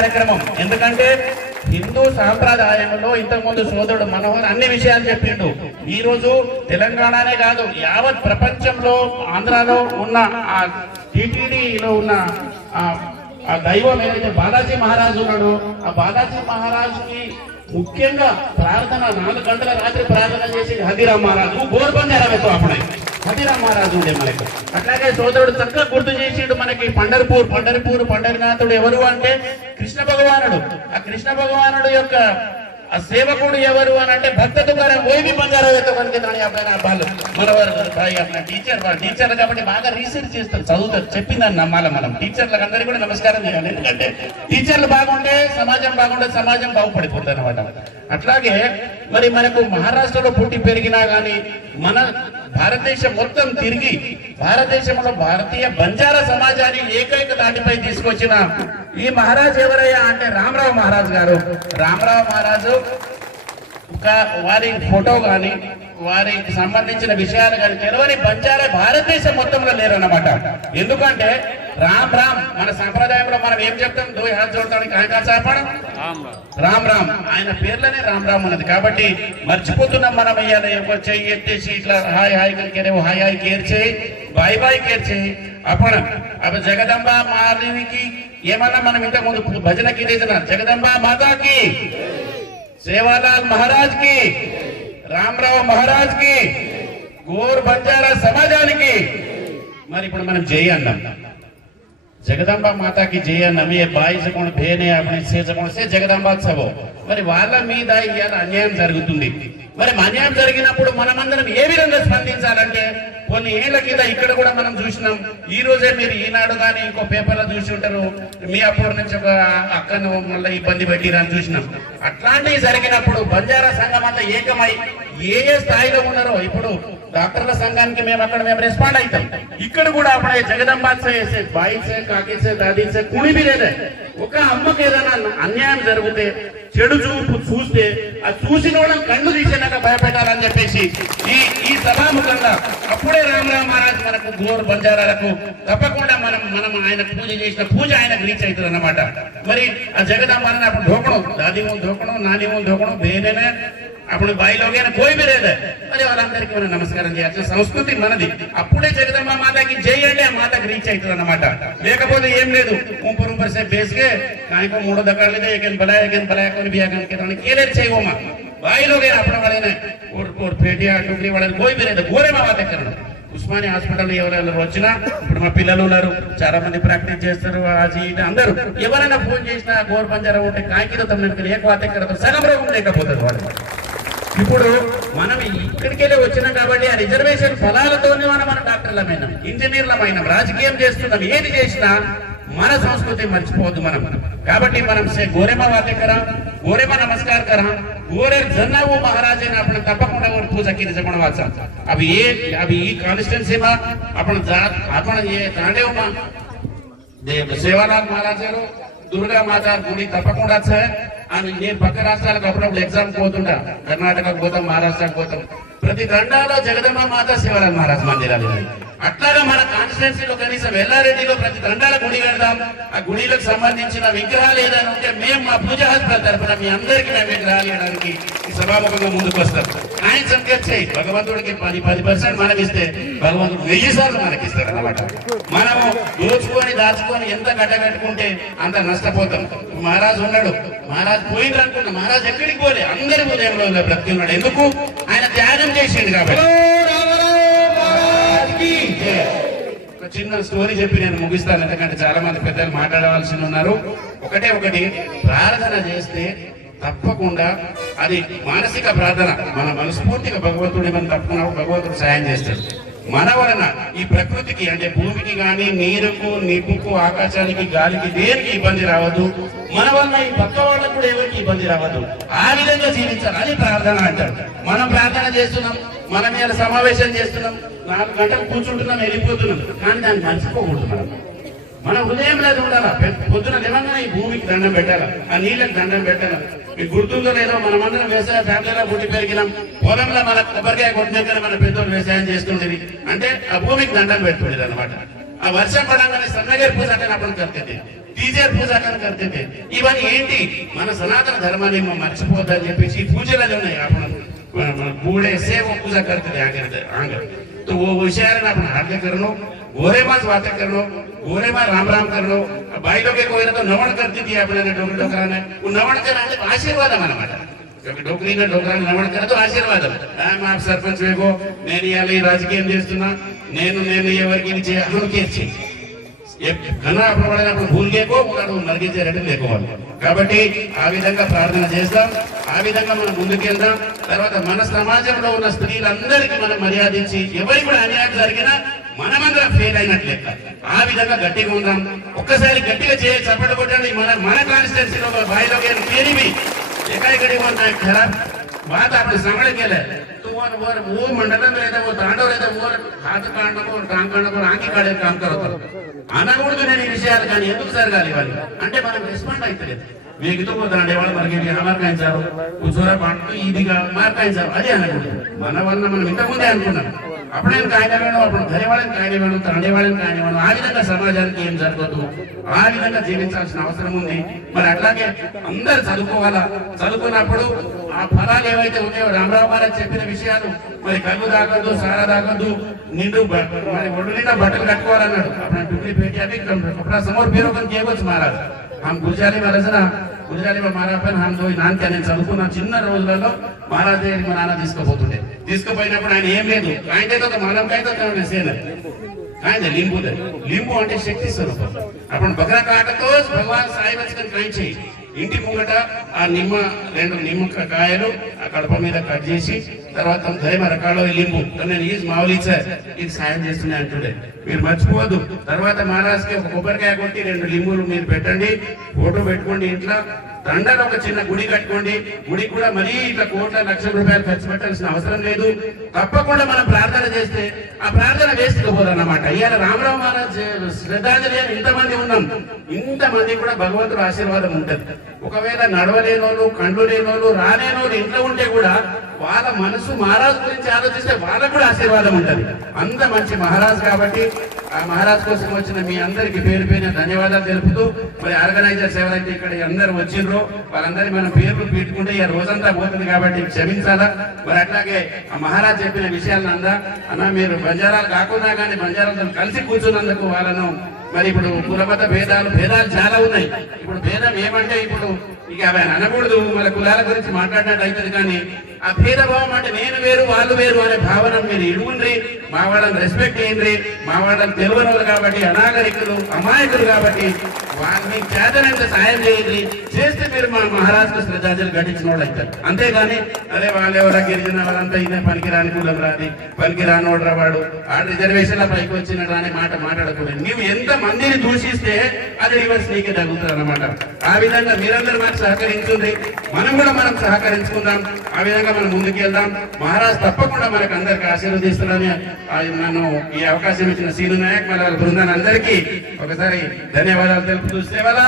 కార్యక్రమం. ఎందుకంటే హిందూ సాంప్రదాయంలో ఇంతకుముందు సోదరుడు మనోహర్ అన్ని విషయాలు చెప్పిండు. ఈ రోజు తెలంగాణనే కాదు యావత్ ప్రపంచంలో ఆంధ్రాలో ఉన్న ఆ టీటీడీలో ఉన్న ఆ దైవం ఏదైతే బాలాజీ మహారాజు ఉన్నాడో ఆ బాలాజీ మహారాజుకి ముఖ్యంగా ప్రార్థన నాలుగు గంటల రాత్రి ప్రార్థన చేసి హదిరామ్ మహారాజు గోర్బంజారా వేస్తాం అప్పుడే. హదిరామ్ మహారాజు ఉండే మనకి. అట్లాగే సోదరుడు చక్కగా గుర్తు చేసిండు మనకి పండర్పూర్ పండర్పూర్ పండరినాథుడు ఎవరు అంటే కృష్ణ భగవానుడు. ఆ కృష్ణ భగవానుడు యొక్క ఆ సేవకుడు ఎవరు అని అంటే భక్త తుకారం ఓయి బంగారా కనుక దాని అబ్బాయి వాళ్ళు మనవారు అన్న టీచర్ టీచర్లు కాబట్టి బాగా రీసెర్చ్ చేస్తారు చదువుతారు. చెప్పిందని నమ్మాలి మనం. టీచర్లకు అందరికీ కూడా నమస్కారం చేయాలి. ఎందుకంటే టీచర్లు బాగుంటే సమాజం బాగుంటే సమాజం బాగుపడిపోతుంది అనమాట అట్లాగే మరి మనకు మహారాష్ట్రలో పుట్టి పెరిగినా కానీ మన భారతదేశం మొత్తం తిరిగి భారతదేశంలో భారతీయ బంజారా సమాజాన్ని ఏకైక దాటిపై తీసుకొచ్చిన ఈ మహారాజ్ ఎవరయ్యా అంటే రామరావు మహారాజ్ గారు. రామరావు మహారాజు ఒక వారి ఫోటో కానీ వారికి సంబంధించిన విషయాలు కానీ తెలియని బంజారా భారతదేశం మొత్తంలో లేరన్నమాట. ఎందుకంటే రామ్ రామ్ మన సంప్రదాయంలో మనం ఏం చెప్తాం? దో హాత్ చూడటానికి ఆయన చెప్పడం రామ్ రామ్. ఆయన పేర్లోనే రామ్ రామ్ ఉన్నది కాబట్టి మర్చిపోతున్నాం మనం ఇవాళ ఒక చెయ్యి ఎత్తేసి ఇట్లా హాయ్ హాయ్ కలిగే హాయ్ హాయ్ కేర్ చేయి. బాయ్ బాయ్ కేర్ చేయి. అప్పుడు అప్పుడు జగదంబ మాలినికి ఏమన్నా మనం ఇంతకు ముందు భజనకి చేసిన జగదంబ మాతాకి సేవాలాల్ మహారాజ్కి రామరావు మహారాజ్కి గోర్ బంజారా సమాజానికి. మరి ఇప్పుడు మనం జై అన్నాం. జగదంబ మాతాకి జయ నవి బాయిసకుండా భేనే అప్పుడు సేసకోణ సే జగదాంబ మరి వాళ్ళ మీద ఇవాళ అన్యాయం జరుగుతుంది. మరి అన్యాయం జరిగినప్పుడు మనమందరం ఏ విధంగా స్పందించాలంటే కొన్ని ఏళ్ళ కింద ఇక్కడ కూడా మనం చూసినాం. ఈ రోజే మీరు ఈనాడు కానీ ఇంకో పేపర్లో చూసి ఉంటారు. మీ అప్పటి నుంచి ఒక అక్కను మళ్ళీ ఇబ్బంది పెట్టిరని చూసినాం. అట్లాంటివి జరిగినప్పుడు బంజారా సంఘం అంతా ఏకమై ఏ ఏ స్థాయిలో ఉన్నారో ఇప్పుడు డాక్టర్ల సంఘానికి మేము అక్కడ మేము రెస్పాండ్ అవుతాం. ఇక్కడ కూడా అప్పుడే జగదంబాద్ బాయిసే కాకిసే దాదీసే కుడి లేదే. ఒక అమ్మకి ఏదైనా అన్యాయం జరిగితే చెడు చూపు చూస్తే ఆ చూసిన వాళ్ళని కళ్ళు తీసేనాక భయపెట్టాలని చెప్పేసి ఈ ఈ సభాముఖంగా అప్పుడే రామరావు మహారాజ్ మనకు గోరు బంజారాలకు తప్పకుండా మనం మనం ఆయన పూజ చేసిన పూజ ఆయనకు రీచ్ అవుతుంది అన్నమాట మరి ఆ జగదంబాన్ని అప్పుడు ధోకడం దాది ముందు ధోకడం ముందు ధోకడం అప్పుడు బాయిలోకైనా పోయి మీరేదే మరి వాళ్ళందరికీ మనం నమస్కారం చేయాల్సిన సంస్కృతి మనది అప్పుడే జగదమ్మ మాతకి జయండి ఆ మాతకి రీచ్ అవుతుంది అనమాట లేకపోతే ఏం లేదు ఊపర్ ఊపర్ సేపు బేస్గే కానీ మూడో దగ్గర ఏకేం బలా ఏకేం బలా కొని బియాకం కేదాన్ని కేలేరు చేయవమ్మా బాయిలోకైనా అప్పుడు వాళ్ళైనా ఓర్ ఓర్ పేటియా టుక్రీ వాళ్ళని పోయి మీరేదే ఘోరమా మా దగ్గర ఉస్మాని హాస్పిటల్ ఎవరైనా వచ్చినా ఇప్పుడు మా పిల్లలు ఉన్నారు చాలా మంది ప్రాక్టీస్ చేస్తారు అందరూ ఎవరైనా ఫోన్ చేసినా గోర్ పంజారా ఉంటే కాకితో తమ ఏ కోత ఎక్కడ సగం రోగం లేకపోతారు వాళ్ళు ఇప్పుడు మనం ఇక్కడికెళ్ళి వచ్చినాం కాబట్టి ఆ రిజర్వేషన్ ఫలాలతోనే మనం మన డాక్టర్లమైనాం ఇంజనీర్లమైనాం రాజకీయం చేస్తున్నాం ఏది చేసినా మన సంస్కృతి మర్చిపోవద్దు మనం. కాబట్టి మనం గోరెమ వాద్య గోరెమ నమస్కార కరా గోరే జన్నావు మహారాజే આપણે తప్పకుండా ఒక పూజ కి నిజమణ వాచ అవి ఏ అవి ఈ కాన్స్టిట్యున్సీમાં આપણે જાત ఏ તાંડેવમાં દેવ સેવાલાલ મહારાજેરો દુર્ગા માતા ગુણી તપકુંડા అని నేను పక్క రాష్ట్రాలకు అప్పుడప్పుడు ఎగ్జామ్ పోతుంటా. కర్ణాటక పోతాం మహారాష్ట్రకు పోతాం. ప్రతి దండాలో జగదమ్మ మాత శివరాజ్ మహారాజ్ మందిరాలు అట్లాగా మన కాన్స్టిట్యున్సీలో కనీసం ఎల్లారెడ్డిలో ప్రతి దండాల గుడి వెళ్దాం ఆ గుడిలకు సంబంధించిన విగ్రహాలు ఏదైనా ఉంటే మేము మా పూజ హాస్పిటల్ తరఫున మీ అందరికీ మేము విగ్రహాలు ఇవ్వడానికి ఈ సభాముఖంగా ముందుకు వస్తాం. ఆయన సంకర్చే భగవంతుడికి పది పది పర్సెంట్ మనం ఇస్తే భగవంతుడు వెయ్యి సార్లు మనకి ఇస్తాడు అనమాట మనము దోచుకొని దాచుకొని ఎంత కట్టగట్టుకుంటే అంత నష్టపోతాం. మహారాజు ఉన్నాడు. మహారాజు పోయింది అనుకున్న. మహారాజు ఎక్కడికి పోలే? అందరి ఉదయంలో బ్రతికి ఉన్నాడు. ఎందుకు? ఆయన త్యాగం చేసిండు కాబట్టి. ఒక చిన్న స్టోరీ చెప్పి నేను ముగిస్తాను. ఎందుకంటే చాలా మంది పెద్దలు మాట్లాడవలసి ఉన్నారు. ఒకటే ఒకటి ప్రార్థన చేస్తే తప్పకుండా అది మానసిక ప్రార్థన. మన మనస్ఫూర్తిగా భగవంతుడి మనం తప్పకుండా భగవంతుడు సాయం చేస్తాడు. మన వలన ఈ ప్రకృతికి అంటే భూమికి గాని నీరుకు నిప్పుకు ఆకాశానికి గాలికి దేనికి ఇబ్బంది రావద్దు? మన వలన ఈ పక్క వాళ్ళకు కూడా ఎవరికి ఇబ్బంది రావద్దు? ఆ విధంగా జీవించాలి. ప్రార్థన అంటారు. మనం ప్రార్థన చేస్తున్నాం మనం ఇలా సమావేశం చేస్తున్నాం నాలుగు గంటలు కూర్చుంటున్నాం వెళ్ళిపోతున్నాం. కానీ దాన్ని మర్చిపోకూడదు మనం. మన హృదయంలో ఉండాలా? పొద్దున నిజంగా ఈ భూమికి దండం పెట్టాలా? ఆ నీళ్ళకి దండం పెట్టాలా? మీకు గుర్తుందో లేదో మనమందరం వ్యవసాయ ఫ్యామిలీలో పుట్టి పెరిగినాం. పొలంలో మన కొబ్బరికాయ కొట్టినాకనే మన పెద్దోళ్ళు వ్యవసాయం చేస్తుండేది అంటే ఆ భూమికి దండం పెట్టుకునేది అనమాట ఆ వర్షం పడంగానే సన్నగేరు పూజ అక్కడ అప్పుడు కర్తది టీజర్ పూజ అక్కడ కర్తది ఇవన్నీ ఏంటి? మన సనాతన ధర్మాన్ని మర్చిపోద్దని చెప్పేసి ఈ పూజలు అది ఉన్నాయి. అప్పుడు బూడే సేవ పూజ కర్తది ఆంగ్ల ఆంగ్ల तो वो विषय आपण हार्दिक करणं गोरे मास वाते करणं गोरे मास राम राम करणं बाई लोक कोई तो नवण करती थी आपल्याला डोकरी डोकराने नवण करा ఆశీర్వాదం అన్నమాట డోకరీగా డోకరాన్ని నమ్మడం కదా ఆశీర్వాదం మా సర్పంచ్ వేగో నేను ఇవాళ ఈ రాజకీయం చేస్తున్నా నేను నేను ఎవరికి ఇది చేయ అనుకేర్చి ఘన ప్రబడినప్పుడు భూమికేకో ఒకడు నరికించేటట్టు లేకోవాలి కాబట్టి ఆ విధంగా ప్రార్థన చేస్తాం. ఆ విధంగా మనం ముందుకెళ్దాం తర్వాత మన సమాజంలో ఉన్న స్త్రీలందరికీ మనం మర్యాదించి ఎవరికి కూడా అన్యాయం జరిగినా మనమందరం ఫెయిల్ అయినట్టు ఆ విధంగా గట్టిగా ఉందాం. ఒక్కసారి గట్టిగా చేయ చప్పట కొట్టండి. మన మన కాన్స్టిట్యున్సీలో బాయిలో పేరివి ఎక్కడికడికి మన ఖరాబ్ బాధ सांगड केलंय तू वर वर वो मंडलन रहता वो तांडव रहता वर हात కాండకో టాంగ్ కాండకో రాంకి కాడే కామ్ కరోతారు అనకూడదు నేను ఈ విషయాలు కానీ ఎందుకు జరగాలి వాళ్ళు అంటే మనం రెస్పాండ్ అవుతలేదు మీకు పోతాండే వాళ్ళు మనకి మార్కాయించారు కూర్చోరా పంటూ ఇదిగా మార్కాయించారు అదే అనకూడదు మన వల్ల మనం ఇంతకుముందే అనుకున్నాం అప్పుడేం కాయన వేణం అప్పుడు ధైర్యవాళ్ళని కాయన వేణం తండేవాళ్ళని కాయన వేణం ఆ విధంగా సమాజానికి ఏం జరగదు ఆ విధంగా జీవించాల్సిన అవసరం ఉంది మరి అట్లాగే అందరు చదువుకోవాలా చదువుకున్నప్పుడు ఆ ఫలాలు ఏవైతే ఉన్నాయో రామరావు మహారాజ్ చెప్పిన విషయాలు మరి కళ్ళు తాగద్దు సారా తాగద్దు నిండు బ- మరి ఒళ్ళు నిండా బట్టలు కట్టుకోవాలన్నాడు అప్పుడు टुकड़ी पेटी अभी अपना समोर फिरो पण केवच महाराज हम గురజాలి వలసన గురజాలి గుజరాతీలో మారాపైన హామీలో నాన్నకి నేను చదువుకున్న చిన్న రోజులలో మహారాజ్ దగ్గరికి మా నాన్న తీసుకుపోతుండే. తీసుకుపోయినప్పుడు ఆయన ఏం లేదు. ఆయన మానవకైతే సేనర్ ఆయన లింబు లింబు అంటే శక్తి స్వరూపం. అప్పుడు బగ్రకాటతో భగవాన్ సాయి వచ్చిన కాయించేయి ఇంటి ముంగట ఆ నిమ్మ రెండు నిమ్మ కాయలు ఆ కడప మీద కట్ చేసి తర్వాత ధైర్య రకాలు లింబు. నేను ఈజ్ మావులిచ్చా ఇది సాయం చేస్తున్నాయి అంటుండే. మీరు మర్చిపోవద్దు. తర్వాత మహారాజ్కి ఒక కొబ్బరికాయ కొట్టి రెండు లింబులు మీరు పెట్టండి. ఫోటో పెట్టుకోండి ఇంట్లో. దండలు ఒక చిన్న గుడి కట్టుకోండి. గుడి కూడా మరీ ఇట్లా కోట్ల లక్షల రూపాయలు ఖర్చు పెట్టాల్సిన అవసరం లేదు. తప్పకుండా మనం ప్రార్థన చేస్తే ఆ ప్రార్థన వేస్ట్ అన్నమాట ఇవాళ రామరావు మహారాజ్ శ్రద్ధాంజలి అని ఇంతమంది ఉన్నాం. ఇంతమంది కూడా భగవంతుడు ఆశీర్వాదం ఉంటుంది. ఒకవేళ నడవలేనోళ్ళు కండ్లు లేనోళ్ళు రాలేనోళ్ళు ఇంట్లో ఉంటే కూడా వాళ్ళ మనసు మహారాజ్ గురించి ఆలోచిస్తే వాళ్ళకు కూడా ఆశీర్వాదం ఉంటుంది. అంత మంచి మహారాజ్ కాబట్టి ఆ మహారాజ్ కోసం వచ్చిన మీ అందరికి పేరు పేరున ధన్యవాదాలు తెలుపుతూ మరి ఆర్గనైజర్స్ ఎవరైతే ఇక్కడ అందరు వచ్చిండ్రో. వాళ్ళందరి మన పేర్లు పెట్టుకుంటే ఈ రోజంతా పోతుంది కాబట్టి క్షమించాలా. మరి అట్లాగే ఆ మహారాజ్ చెప్పిన విషయాలను అందా అన్న మీరు బంజారాలు కాకుండా కానీ బంజారాలతో కలిసి కూర్చున్నందుకు వాళ్ళను మరి ఇప్పుడు కులమత భేదాలు భేదాలు చాలా ఉన్నాయి. ఇప్పుడు భేదం ఏమంటే ఇప్పుడు ఇక అవి అనకూడదు. మన కులాల గురించి మాట్లాడినట్టు అవుతుంది కానీ ఆ భేదభావం అంటే నేను వేరు వాళ్ళు వేరు అనే భావన మీరు ఇడుగుండ్రి. మా వాళ్ళని రెస్పెక్ట్ చేయండి మా వాళ్ళని తెలియని కాబట్టి అనాగరికులు అమాయకులు కాబట్టి వాళ్ళని చేతనంత సాయం చేయండి. చేస్తే మీరు మా మహారాష్ట్ర శ్రద్ధాంజలి ఘటించిన వాళ్ళు అవుతారు. అంతేగాని అదే వాళ్ళు ఎవరా గిరిజన వాళ్ళంతా ఇదే పనికిరాని కులం రాని పనికిరాని వాడు వాడు. ఆ రిజర్వేషన్ల పైకి వచ్చిన అనే మాట మాట్లాడకూడదు. నువ్వు ఎంత మందిని దూషిస్తే అది రివర్స్ నీకే తగ్గుతుంది అనమాట ఆ విధంగా మీరందరూ మనకు సహకరించుంది మనం కూడా మనం సహకరించుకుందాం. ఆ విధంగా మనం ముందుకెళ్దాం. మహారాజ్ తప్పకుండా మనకు అందరికి ఆశీర్వదిస్తున్నారని నన్ను ఈ అవకాశం ఇచ్చిన సీను నాయక్ మన బృందాన్ని అందరికీ ఒకసారి ధన్యవాదాలు తెలుపుతూ సేవల.